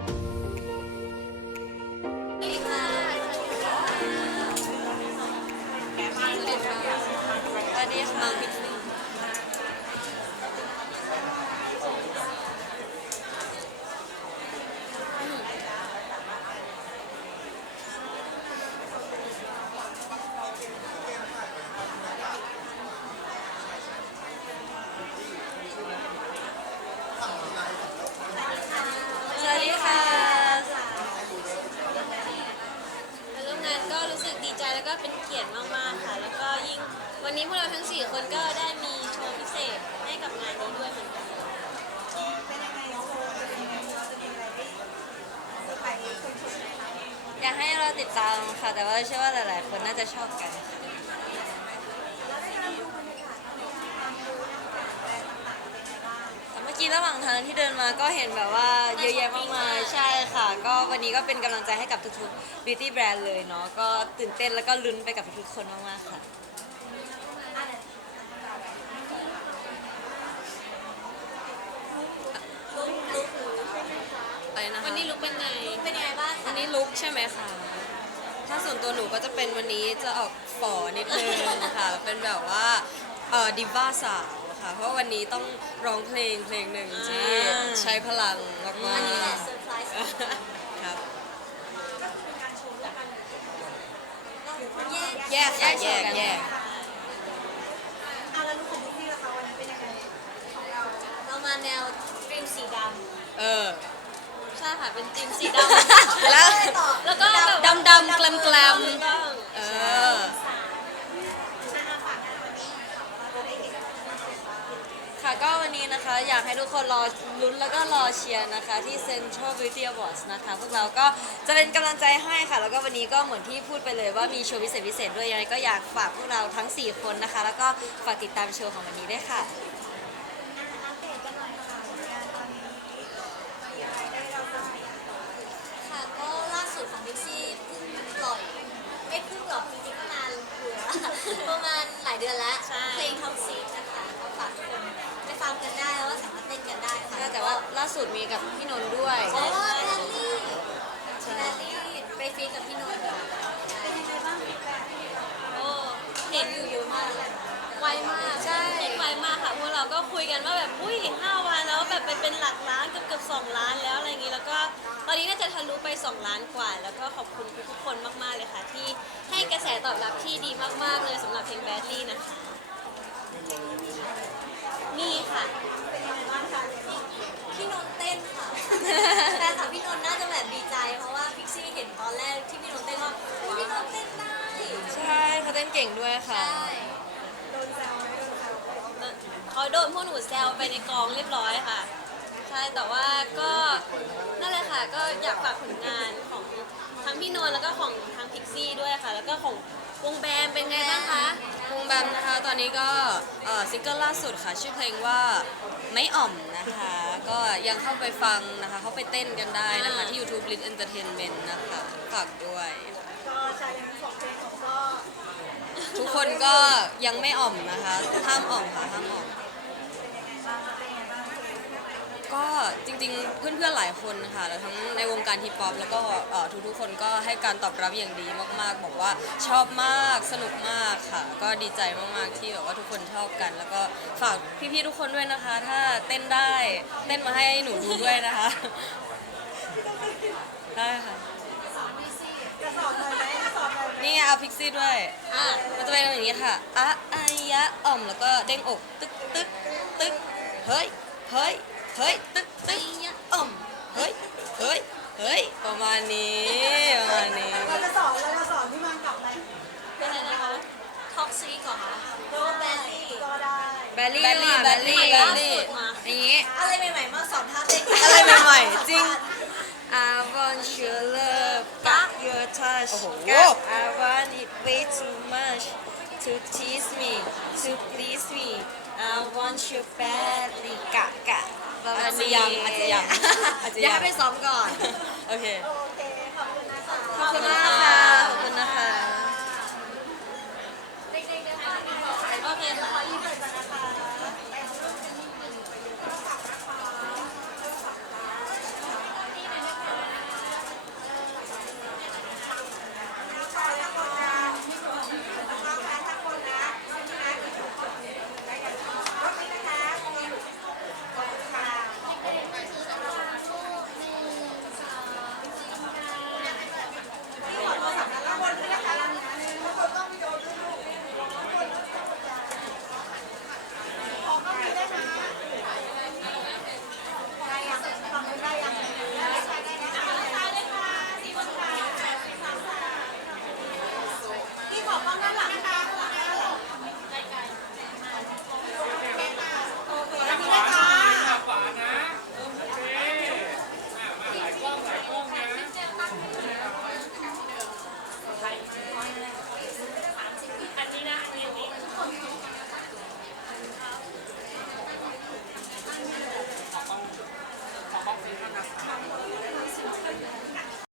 สวัสดีค่ะ สวัสดีค่ะมาร่วมงานก็รู้สึกดีใจ แล้วก็เป็นเกียรติมากๆค่ะ แล้วก็ยิ่งวันนี้พวกเราทั้ง 4 คนก็ได้มีโชว์พิเศษให้กับงานนี้ด้วยเหมือนกันอยากให้เราติดตามค่ะ แต่ว่าเชื่อว่าหลายๆ คนน่าจะชอบกันค่ะแต่เมื่อ กี้ระหว่างทางที่เดินมาก็เห็นแบบว่าเยอะแยะมากมายใช่ค่ะ ก็วันนี้ก็เป็นกำลังใจให้กับทุกๆ beauty brand เลยเนาะก็ตื่นเต้นแล้วก็ลุ้นไปกับทุกๆคนมากๆค่ะ อะไรนะคะวันนี้ลุกเป็นไงเป็นยังไงบ้างวันนี้ลุกใช่ไหมคะถ้าส่วนตัวหนูก็จะเป็นวันนี้จะออกฝ่อนิดนึงค่ะ เป็นแบบว่าเอ่อดิบ้าสาว ค่ะ เพราะว่าวันนี้ต้องร้องเพลงเพลงหนึ่งที่อ่าใช้พลังมากอันนี้แหละๆเซอร์ไพรส์ครับ แยกแยกค่ะแยกโชว์นแยก เอาแล้วลูกของพี่ล่ะคะวันนั้นเป็นยังไงของเราเรามาแนวดรีมสีดเออำใช่ค่ะเป็นดรีมสีดำ แล้ว แล้วก็แบบดำดำๆแกลมแกลมๆ เออ ค่ะก็วันนี้นะคะอยากให้ทุกคนรอลุ้นแล้วก็รอเชียร์นะคะ ที่ Central Beauty Awards นะคะ พวกเราก็จะเป็นกำลังใจให้ค่ะ แล้วก็วันนี้ก็เหมือนที่พูดไปเลยว่ามีโชว์พิเศษพิเศษด้วยยังไงก็อยากฝากพวกเราทั้ง 4 คนนะคะ แล้วก็ฝากติดตามโชว์ของวันนี้ด้วยค่ะ สุดมีกับพี่นนท์ด้วย อ๋อแรลลี่แรลลี่ไปฟรีกับพี่นนท์เป็นยังไงบ้างฟีดแบ็กโอ้เห็นอยู่เยอะมากเลยไวมากใช่เล่นไวมากค่ะพวกเราก็คุยกันว่าแบบอุ้ยห้าวันแล้วแบบไปเป็นหลักล้านเกือบเกือบสองล้านแล้วอะไรอย่างงี้แล้วก็ตอนนี้น่าจะทะลุไป 2 ล้านกว่า แล้วก็ขอบคุณทุกๆคนมากๆเลยค่ะ ที่ให้กระแสตอบรับที่ดีมากๆเลยสำหรับเพลงแบดลี่นะคะนี่ค่ะ แฟนคลับพี่นนท์น่าจะแบบดีใจ เพราะว่าพิกซี่เห็นตอนแรกที่พี่นนท์เต้นว่าอุ๊ยพี่นนท์เต้นได้ใช่เขาเต้นเก่งด้วยค่ะ ใช่โดนแซวไหมโดนแซวไหมเขาโดนพวกหนูแซวไปในกองเรียบร้อยค่ะ ใช่แต่ว่าก็นั่นแหละค่ะก็อยากฝากผลงานของทั้งพี่นนท์แล้วก็ของทางพิกซี่ด้วยค่ะ แล้วก็ของวงแบมเป็นไงบ้างคะ วงแบมนะคะ ตอนนี้ก็เอ่อซิงเกิลล่าสุดค่ะ ชื่อเพลงว่าไม่อ่อมนะคะ ก็ยังเข้าไปฟังนะคะ เข้าไปเต้นกันได้นะคะ ที่ YouTube Lit Entertainment นะคะฝากด้วย ก็ชายเลนทั้งสองเพลงของก็ ทุกคนก็ยังไม่อ่อมนะคะห้ามอ่อมค่ะห้ามอ่อม เป็นยังไงบ้างคะเป็นยังไงบ้าง ก็จริงๆ เพื่อนๆ หลายคนค่ะแล้วทั้งในวงการฮิปฮอปแล้วก็เอ่อทุกๆ คนก็ให้การตอบรับอย่างดีมากๆ บอกว่าชอบมากสนุกมากค่ะ ก็ดีใจมากๆที่แบบว่าทุกคนชอบกัน แล้วก็ฝากพี่ๆ ทุกคนด้วยนะคะ ถ้าเต้นได้เต้นมาให้หนูดูด้วยนะคะ ได้ค่ะ จะสอบหน่อยไหมจะสอบหน่อยไหมนี่ไงเอาพิกซี่ด้วย อะมันจะเป็นอย่างนี้ค่ะอะอายะอ่อม แล้วก็เด้งอก ตึ๊กตึ๊กตึ๊กเฮ้ย เฮ้ย เฮ้ย ตึกตึกอ่อมเฮ้ย เฮ้ย เฮ้ย ประมาณนี้ ประมาณนี้เราจะสอนเราจะสอนพี่มังกลับไหมเป็นอะไรนะคะท็อกซี่ก่อนค่ะโรแบลลี่ก็ได้แบลลี่ค่ะแบลลี่แบลลี่อย่างนี้ อะไรใหม่ๆมาสอนท่าเต้นอะไรใหม่ๆจริง I want your love got your touch โอ้โห got I want it way too much to tease me to please me I want you badly กะกะอาจจะยังอาจจะยังอาจจะเดี๋ยวยังให้ไปซ้อมก่อน โอเค โอเค ขอบคุณนะคะ ขอบคุณมากค่ะขอบคุณนะคะ